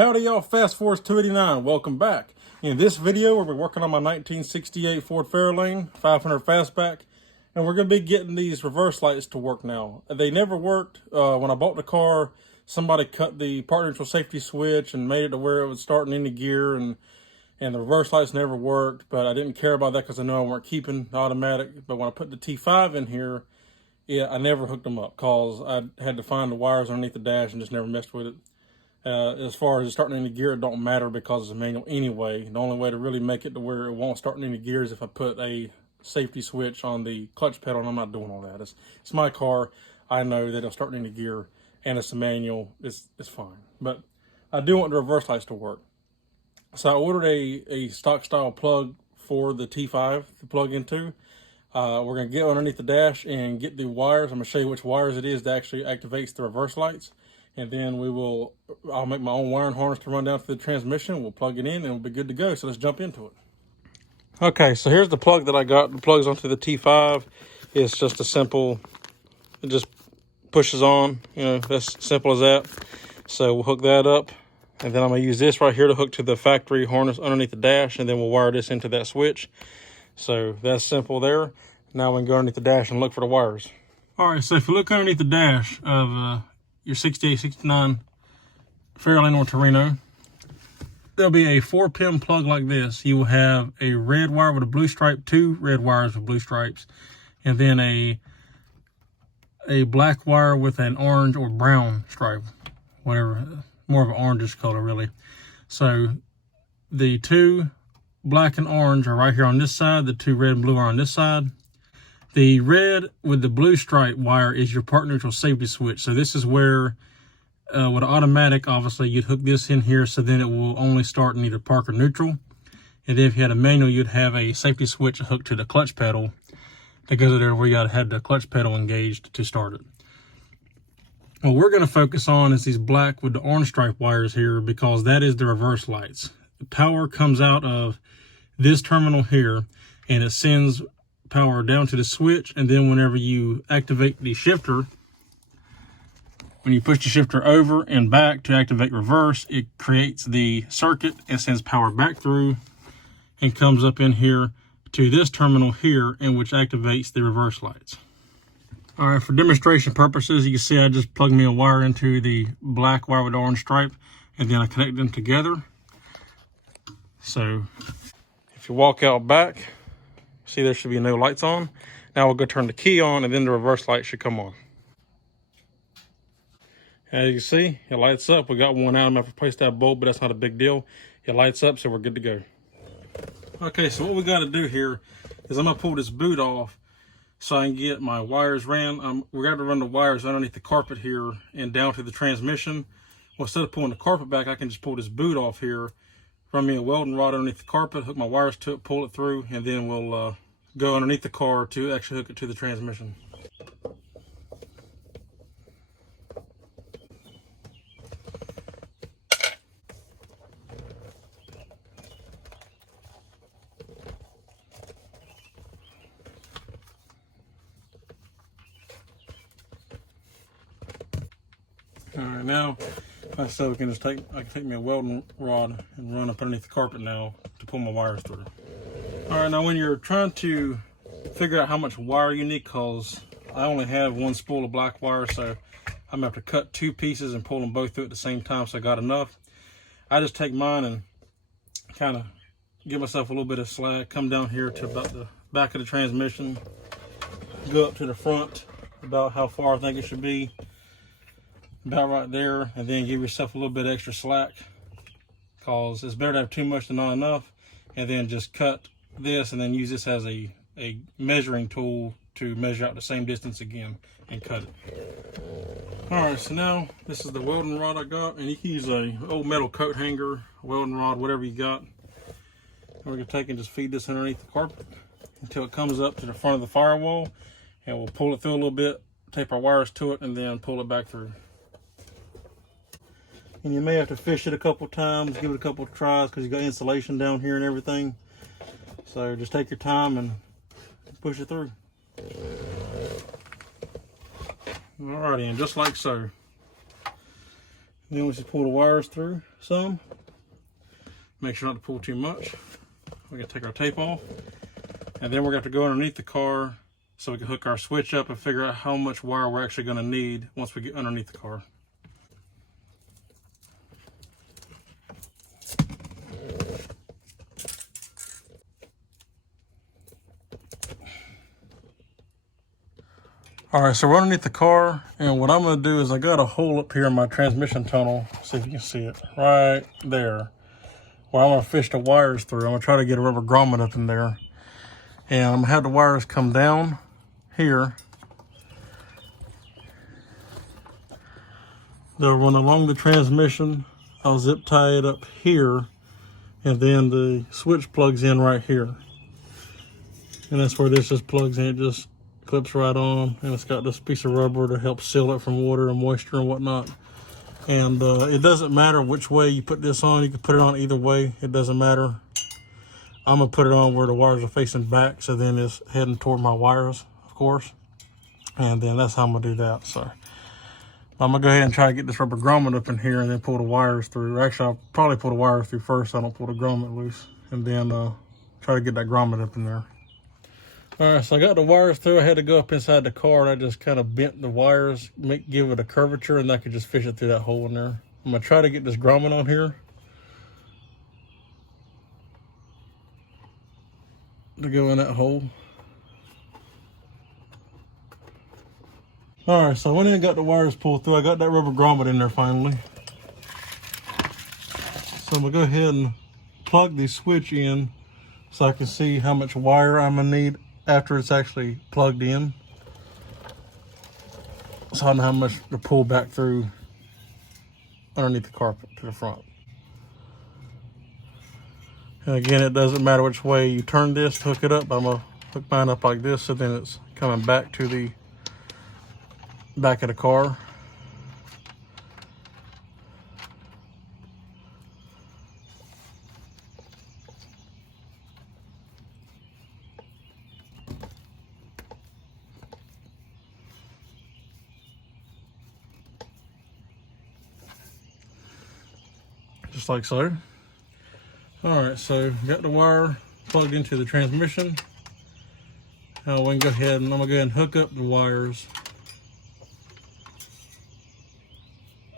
Howdy y'all, Fast Force 289, welcome back. In this video, we'll be working on my 1968 Ford Fairlane 500 Fastback, and we're going to be getting these reverse lights to work now. They never worked. When I bought the car, somebody cut the part neutral safety switch and made it to where it would start in any gear, and the reverse lights never worked, but I didn't care about that because I know I weren't keeping the automatic. But when I put the T5 in here, I never hooked them up because I had to find the wires underneath the dash and just never messed with it. As far as starting any gear, it don't matter because it's a manual anyway. The only way to really make it to where it won't start in any gear is if I put a safety switch on the clutch pedal, and I'm not doing all that. It's my car. I know that it'll start in any gear, and it's a manual. It's fine. But I do want the reverse lights to work. So I ordered a stock style plug for the T5 to plug into. We're going to get underneath the dash and get the wires. I'm going to show you which wires it is that actually activates the reverse lights. And then I'll make my own wiring harness to run down to the transmission. We'll plug it in and we'll be good to go. So let's jump into it. Okay, so here's the plug that I got. The plugs onto the T5. It's just a simple, it just pushes on. You know, that's simple as that. So we'll hook that up. And then I'm going to use this right here to hook to the factory harness underneath the dash. And then we'll wire this into that switch. So that's simple there. Now we can go underneath the dash and look for the wires. All right, so if you look underneath the dash of your 68, 69 Fairlane or Torino, there'll be a 4-pin plug like this. You will have a red wire with a blue stripe, 2 red wires with blue stripes, and then a black wire with an orange or brown stripe, whatever, more of an orangish color really. So the 2 black and orange are right here on this side, the 2 red and blue are on this side. The red with the blue stripe wire is your part neutral safety switch. So this is where, with automatic, obviously, you'd hook this in here so then it will only start in either park or neutral. And then if you had a manual, you'd have a safety switch hooked to the clutch pedal that goes there where you had the clutch pedal engaged to start it. What we're going to focus on is these black with the orange stripe wires here because that is the reverse lights. The power comes out of this terminal here and it sends power down to the switch, and then whenever you activate the shifter, when you push the shifter over and back to activate reverse, it creates the circuit and sends power back through and comes up in here to this terminal here, and which activates the reverse lights. All right, for demonstration purposes, you can see I just plugged me a wire into the black wire with the orange stripe, and then I connect them together. So if you walk out back, see, there should be no lights on. Now we'll go turn the key on, and then the reverse light should come on. As you can see, it lights up. We got one out. I'm going to replace that bulb, but that's not a big deal. It lights up, so we're good to go. Okay, so what we got to do here is I'm going to pull this boot off so I can get my wires ran. We're going to run the wires underneath the carpet here and down to the transmission. Well, instead of pulling the carpet back, I can just pull this boot off here, run me a welding rod underneath the carpet, hook my wires to it, pull it through, and then we'll go underneath the car to actually hook it to the transmission. All right, now, like I said, I can take me a welding rod and run up underneath the carpet now to pull my wires through. All right, now when you're trying to figure out how much wire you need, because I only have one spool of black wire, so I'm gonna have to cut 2 pieces and pull them both through at the same time, so I got enough. I just take mine and kind of give myself a little bit of slack, come down here to about the back of the transmission, go up to the front, about how far I think it should be, about right there, and then give yourself a little bit extra slack, because it's better to have too much than not enough, and then just cut this and then use this as a measuring tool to measure out the same distance again and cut it. All right, so now this is the welding rod I got, and you can use a old metal coat hanger, welding rod, whatever you got. And we're gonna take and just feed this underneath the carpet until it comes up to the front of the firewall, and we'll pull it through a little bit, tape our wires to it, and then pull it back through. And you may have to fish it a couple times, give it a couple of tries, because you got insulation down here and everything. So just take your time and push it through. Alrighty, and just like so. Then we just pull the wires through some. Make sure not to pull too much. We're gonna take our tape off. And then we're gonna have to go underneath the car so we can hook our switch up and figure out how much wire we're actually gonna need once we get underneath the car. All right, so we're underneath the car, and what I'm gonna do is I got a hole up here in my transmission tunnel. See if you can see it, right there. Where I'm gonna fish the wires through. I'm gonna try to get a rubber grommet up in there. And I'm gonna have the wires come down here. They'll run along the transmission. I'll zip tie it up here, and then the switch plugs in right here. And that's where this just plugs in. It just clips right on, and it's got this piece of rubber to help seal it from water and moisture and whatnot. And it doesn't matter which way you put this on. You can put it on either way. It doesn't matter. I'm gonna put it on where the wires are facing back, so then it's heading toward my wires, of course. And then that's how I'm gonna do that. So I'm gonna go ahead and try to get this rubber grommet up in here and then pull the wires through. Actually, I'll probably pull the wires through first so I don't pull the grommet loose. And then try to get that grommet up in there. All right, so I got the wires through. I had to go up inside the car, and I just kind of bent the wires, give it a curvature, and I could just fish it through that hole in there. I'm gonna try to get this grommet on here to go in that hole. All right, so I went in and got the wires pulled through. I got that rubber grommet in there finally. So I'm gonna go ahead and plug the switch in so I can see how much wire I'm gonna need after it's actually plugged in. So I know how much to pull back through underneath the carpet to the front. And again, it doesn't matter which way you turn this to hook it up. I'm gonna hook mine up like this, so then it's coming back to the back of the car. Just like so. All right, so got the wire plugged into the transmission. Now we can go ahead and I'm gonna go ahead and hook up the wires,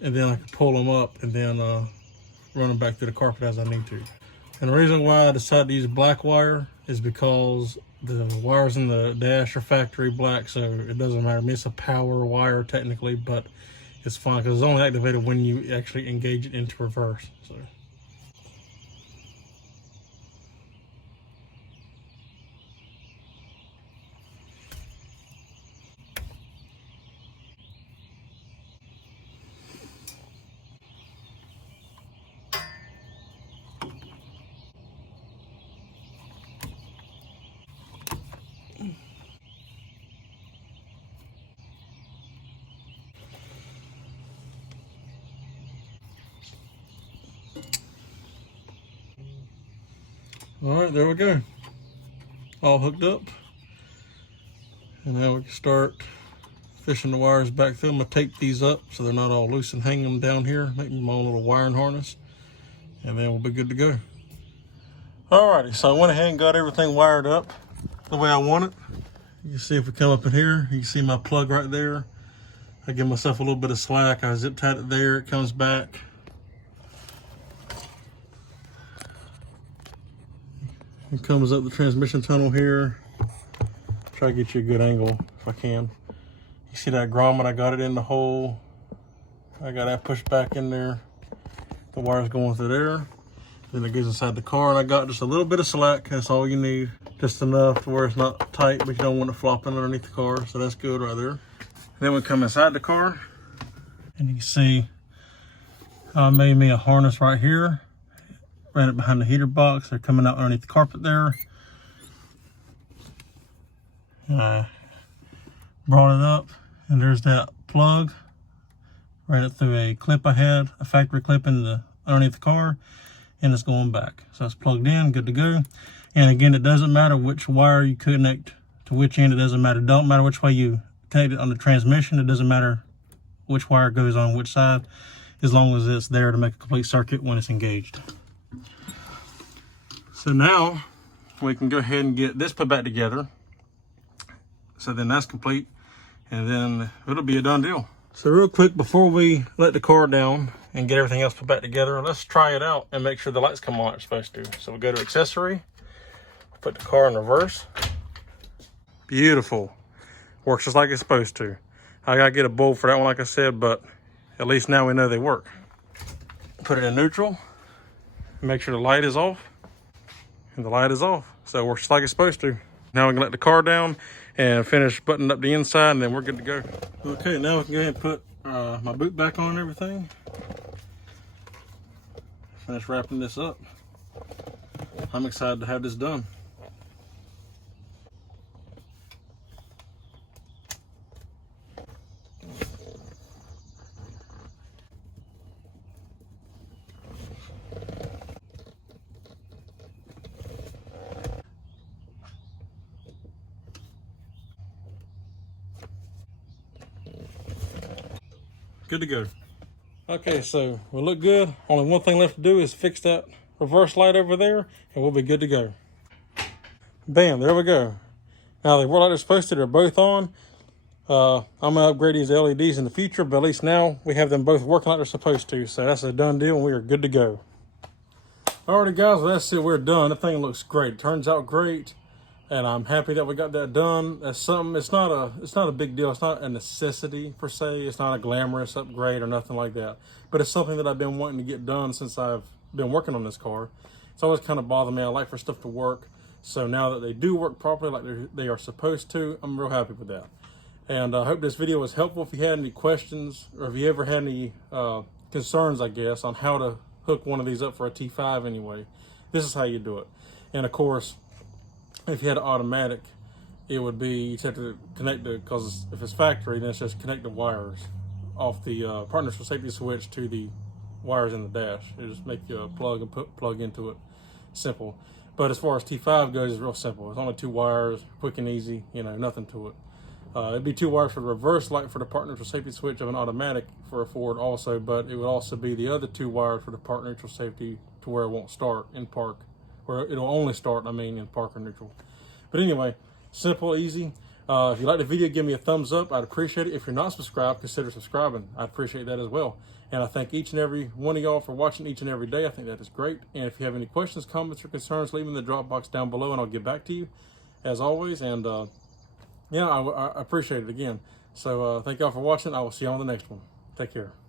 and then I can pull them up and then run them back through the carpet as I need to. And the reason why I decided to use black wire is because the wires in the dash are factory black, so it doesn't matter. I mean, it's a power wire technically, but it's fine because it's only activated when you actually engage it into reverse. So. All right, there we go. All hooked up. And now we can start fishing the wires back through. I'm gonna tape these up so they're not all loose and hang them down here, make them my own little wiring harness, and then we'll be good to go. Alrighty, so I went ahead and got everything wired up the way I want it. You can see if we come up in here, you can see my plug right there. I give myself a little bit of slack. I zip tied it there, it comes back. It comes up the transmission tunnel here. Try to get you a good angle if I can. You see that grommet? I got it in the hole. I got that pushed back in there. The wire's going through there. Then it goes inside the car, and I got just a little bit of slack. That's all you need. Just enough to where it's not tight, but you don't want it flopping underneath the car. So that's good right there. Then we come inside the car, and you can see I made me a harness right here. Ran it behind the heater box. They're coming out underneath the carpet there. I brought it up, and there's that plug. Ran it through a clip I had, a factory clip in the underneath the car, and it's going back. So it's plugged in, good to go. And again, it doesn't matter which wire you connect to which end. It doesn't matter. It don't matter which way you connect it on the transmission. It doesn't matter which wire goes on which side. as long as it's there to make a complete circuit when it's engaged. So now we can go ahead and get this put back together. So then that's complete, and then it'll be a done deal. So real quick, before we let the car down and get everything else put back together, let's try it out and make sure the lights come on like they're supposed to. So we'll go to accessory, put the car in reverse. Beautiful. Works just like it's supposed to. I gotta get a bulb for that one, like I said, but at least now we know they work. Put it in neutral, make sure the light is off, and the light is off. So it works just like it's supposed to. Now we can let the car down and finish buttoning up the inside, and then we're good to go. Okay, now we can go ahead and put my boot back on and everything. Finish wrapping this up. I'm excited to have this done. Good to go. Okay, so we look good. Only one thing left to do is fix that reverse light over there, and we'll be good to go. Bam, there we go. Now they work like they're supposed to. They're both on. I'm gonna upgrade these LEDs in the future, but at least now we have them both working like they're supposed to. So that's a done deal, and we are good to go. Alrighty, guys, well, that's it. We're done. The thing looks great. It turns out great. And I'm happy that we got that done. That's something. It's not a big deal. It's not a necessity per se. It's not a glamorous upgrade or nothing like that. But it's something that I've been wanting to get done since I've been working on this car. It's always kind of bothered me. I like for stuff to work. So now that they do work properly like they are supposed to, I'm real happy with that. And I hope this video was helpful. If you had any questions, or if you ever had any concerns, I guess, on how to hook one of these up for a T5 anyway, this is how you do it. And of course, if you had an automatic, it would be, you'd have to connect the, because if it's factory, then it's just connect the wires off the partners for safety switch to the wires in the dash. You just make you a plug and plug into it. Simple. But as far as T5 goes, it's real simple. It's only 2 wires, quick and easy, you know, nothing to it. It'd be 2 wires for the reverse light for the partner neutral safety switch of an automatic for a Ford also, but it would also be the other 2 wires for the partner neutral safety to where it won't start in park. Or it'll only start, in park or neutral. But anyway, simple, easy. If you like the video, give me a thumbs up. I'd appreciate it. If you're not subscribed, consider subscribing. I'd appreciate that as well. And I thank each and every one of y'all for watching each and every day. I think that is great. And if you have any questions, comments, or concerns, leave them in the drop box down below, and I'll get back to you, as always. And yeah, I appreciate it again. So thank y'all for watching. I will see you on the next one. Take care.